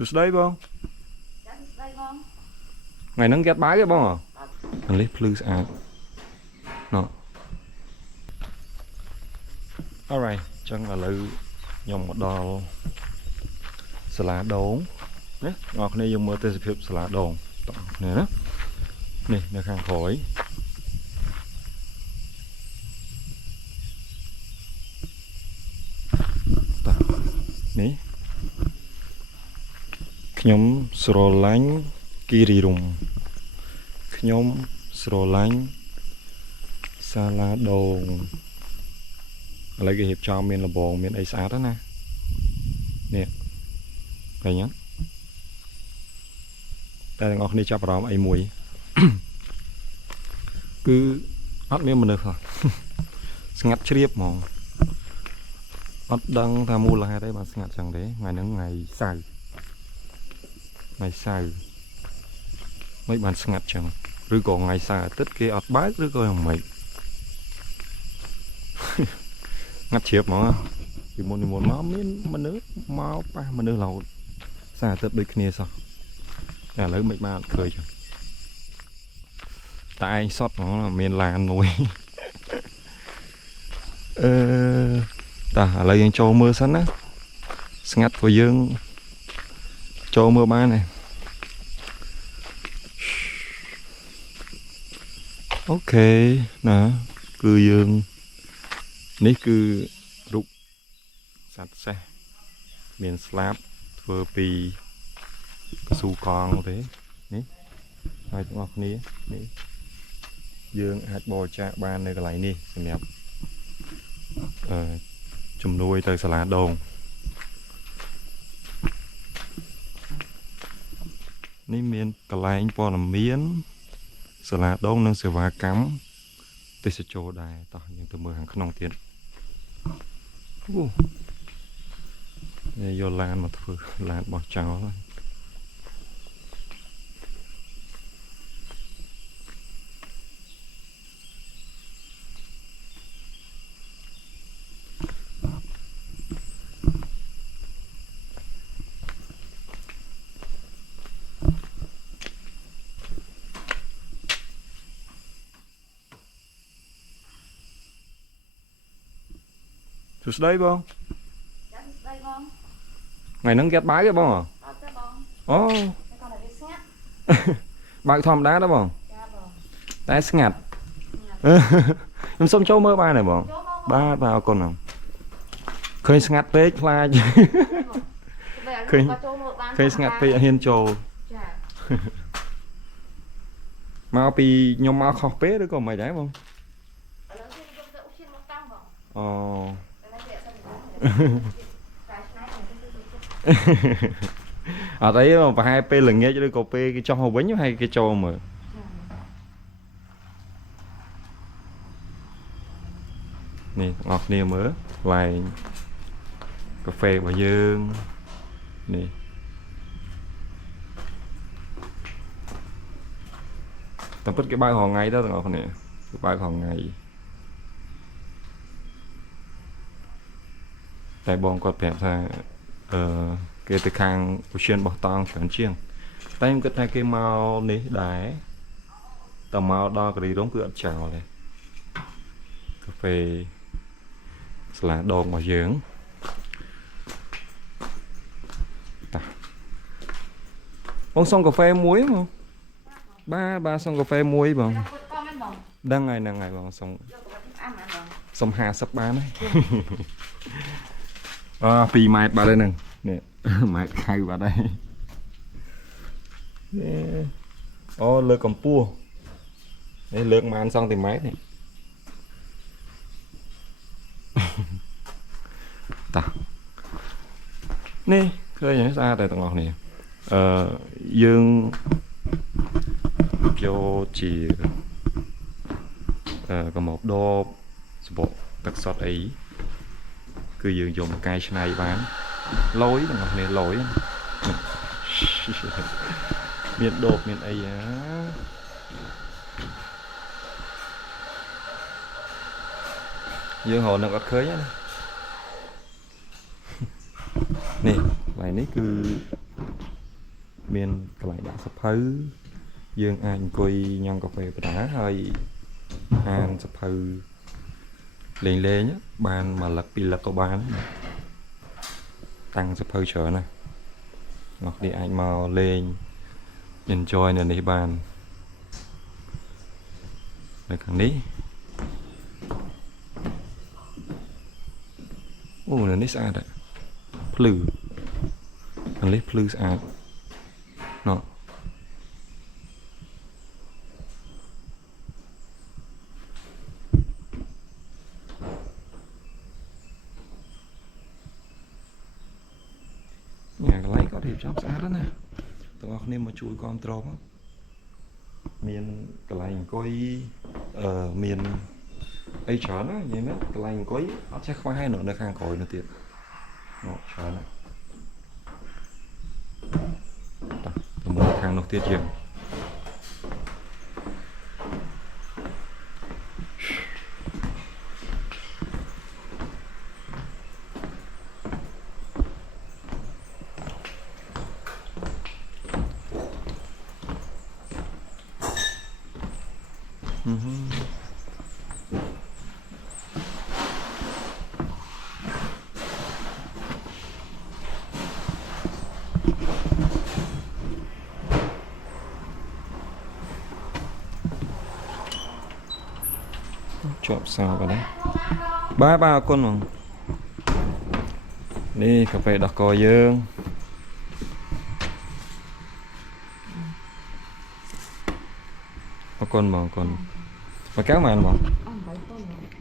Từ đây bông. Đây không? Ngày nắng ghét bái cái bông à? Anh lấy plus à. Nó. Alright, chẳng là lư nhom một đo salad đốn. Nè, ngọt này dùng mơ tê phép salad đốn. Nè đó. Nè, nó khang khỏi. Nè. ខ្ញុំស្រឡាញ់គីរីរុំខ្ញុំស្រឡាញ់សាឡាដូងឥឡូវគេរៀបចំមានលបងមានអីស្អាតណានេះឃើញទេតែទាំងអស់គ្នាចាប់អារម្មណ៍អីមួយ គឺអត់មានមនុស្សហ៎ ស្ងាត់ជ្រាបហ្មងអត់ដឹងថាមូលហេតុអីបានស្ងាត់ចឹងទេថ្ងៃហ្នឹងថ្ងៃសៅរ៍ថ្ងៃសៅរ៍មិនបានស្ងាត់ចឹងឬក៏ថ្ងៃសៅរ៍អាទិត្យគេអត់បើកឬក៏យ៉ាងម៉េច ងាត់ជ្រាបហ្មងពីមុនមកមានមនុស្សមកប៉ះមនុស្សរហូតសៅរ៍អាទិត្យដូចគ្នាសោះតែឥឡូវមិនបានឃើញចឹងតែឯងសតហ្មងមានឡានមួយ តោះឥឡូវយើងចូលមើលសិនណាស្ងាត់ក៏យើងចូលមើលបានដែរអូខេណាគឺយើងនេះគឺរូបសត្វសេះមានស្លាបធ្វើពីកស៊ូកង់ទេនេះហើយទាំងអស់គ្នានេះយើងអាចបរិច្ចាគបាននៅកន្លែងនេះសម្រាប់ជំនួយទៅសាលាដូងនេះមានកន្លែងព័ត៌មានសាលាដូងនិងសេវាកម្មទេសចរដែរតោះយើងទៅមើលខាងក្នុងទៀតនេះយកឡានមកធ្វើឡានបោះចោលសួស្ដីបង Dạ, đây không? ថ្ងៃហ្នឹងគេអត់បើកទេបង Ở đây bông. អូ Đây con là đi xét. បើកធម្មតាទេបង Dạ bông. តែស្ងាត់ ខ្ញុំសុំចូលមើលបានទេបង Chỗ bông. បាទបាទអរគុណបងឃើញស្ងាត់ពេកខ្លាច Về Khơi- lúc có chỗ một ban ឃើញស្ងាត់ពេកអត់ហ៊ានចូល Dạ. មកពីខ្ញុំមកខុសពេកឬក៏មិនដែរបង Ở lớn thì chúng ta cũng xin một tăng bông. អូ Ở đây sẽ xong rồi. Cái này thì chúng ta អត់អីបងប្រហែលពេលល្ងាចឬក៏ពេលគេចុះមកវិញហើយគេចូលមើលនេះបងប្អូនគ្នាមើលកន្លែងកាហ្វេរបស់យើងនេះតាមពិតគេបើករហងៃទៅបងប្អូនគ្នាគេបើករហងៃតែបងគាត់ប្រាប់ថាគេទៅខាងឧទ្យានបោះតង់ច្រើនជាងតែខ្ញុំគិតថាគេមកនេះដែរតើមកដល់ការីរងគឺអត់ចោលទេកាហ្វេស្លាដងរបស់យើងតាបងសុំកាហ្វេមួយមកបាទសុំកាហ្វេមួយបង Dạ, con ăn bông. ដឹងហើយហ្នឹងហើយបងសុំ Được, có thích ăn bông. សុំ50បានហើយ 2 ម៉ែត្របាត់ហើយហ្នឹងនេះ ម៉ែត្រខៅបាត់ហើយអូលើកកម្ពស់នេះលើកប៉ុន្មានសង់ទីម៉ែត្រនេះ តានេះឃើញហើយស្អាតតែទាំងអស់គ្នាយើងយកជាកំបោបដបសម្បកទឹកសុទ្ធអីគឺយើងយកមកកែច្នៃបានលយទាំងអស់គ្នាលយ មានដបមានអីយើងរហូតនឹងអត់ឃើញណា នេះកន្លែងនេះគឺ miền cái lại đã sập hư dương anh coi nhang cà phê bả hơi ăn sập hư lên lên nhá bàn mà lật bị lật có bàn tăng sập hư trở này ngọc đi anh mau lên enjoy nè đi bàn này thằng ní ô là ní sao đấy plư thằng lấy plư sao nó nhà cái lấy có thiệp trong xa đó nè tụi học nên mà chui con trâu á miền cái lành coi miền ấy chở nó vậy mấy cái lành coi nó sẽ không hai nữa nó khang còi nữa tiệt nó chở nó tụi mình khang nó tiệt riêng chọn sao vào đấy ba con mà đi cà phê đặc cò dương con mà cá mà anh mà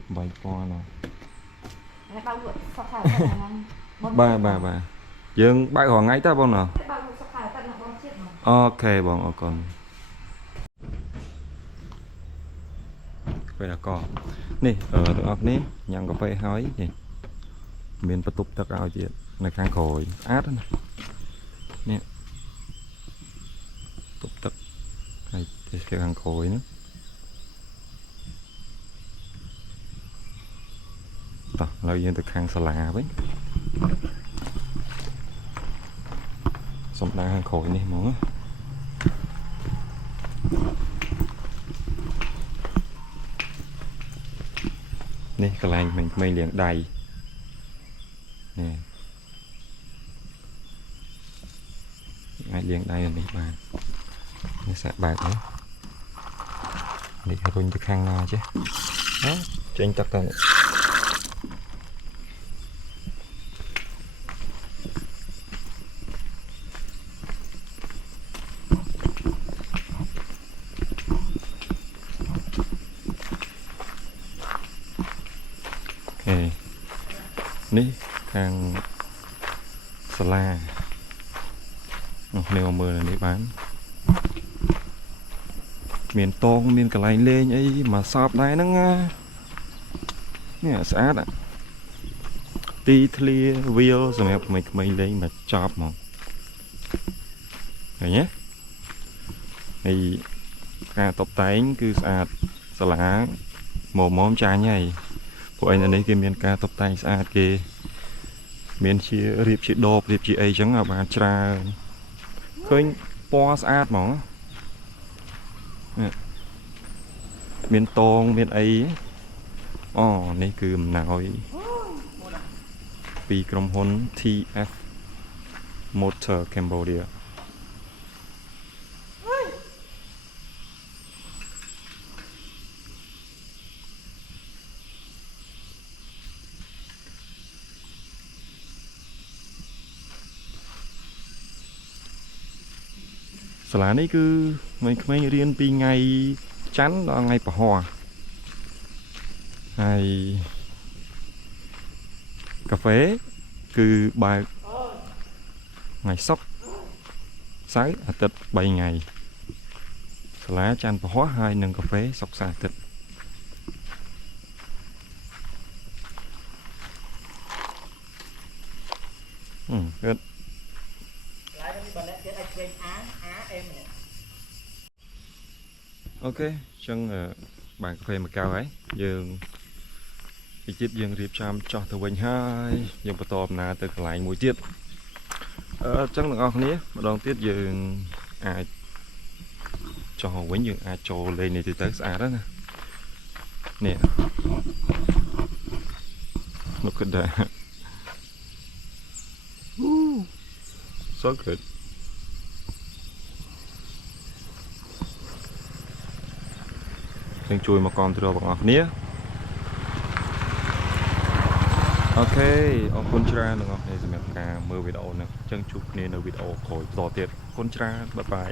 bảy con nào ba dương bay hoàng ngay ta bông nào ok bông còn vậy là có nè ở tụi ốc ní nhận cà phê hói nè miền bắt tục tất ao chuyện này khang khổi át đó nè tục tất hay thì cái khang khổi nữa tao lâu yên từ khang xà là với xong đang khang khổi nè mọi người nè cái lành mình liền đầy nè ai liền đầy là đi bàn nó sẽ bạc nữa đi tôi cho khăn nào chứ đó trên tất cả ní hàng sla nếu mưa là đi bán miền tông miền cả lành lên ấy mà sọp này nó nghe nè sát ạ ti clear view rồi mình lên mà chop mà rồi nhé thì cả tập tánh cứ sạch sla mồm trà nhảy của anh ở đây cái miền ca tập tay sạch kì miền chia riệp chị đột riệp chị ấy chẳng là bà trà khơi po sạch mà miền tông miền ấy này cứ nào vìក្រុមហ៊ុន TF Motor Cambodia sả lá này cứ mấy riêng pi ngày chắn là ngày bỏ hòa hay cà phê cứ bài ngày sóc sáng tịch 7 ngày sả lá chăn bỏ hóa 2 nâng cà phê sóc xài tịch good. Ok chân bàn cà phê mà cao ấy dương thì chiếc dương riệp trăm cho từ bình hai dương bắt tôm na từ lại mũi chiết ចឹងទាំងអស់គ្នាម្ដងទៀតយើងអាចចោលវិញយើងអាចចូលលេងនេះទៅស្អាតណានេះ look at that Woo, so good យើងជួយមកគាំទ្របងប្អូនគ្នាអូខេអរគុណច្រើនបងប្អូនគ្នាសម្រាប់ការមើលវីដេអូនេះអញ្ចឹងជួបគ្នានៅវីដេអូក្រោយបន្តទៀតអរគុណច្រើនបាយបាយ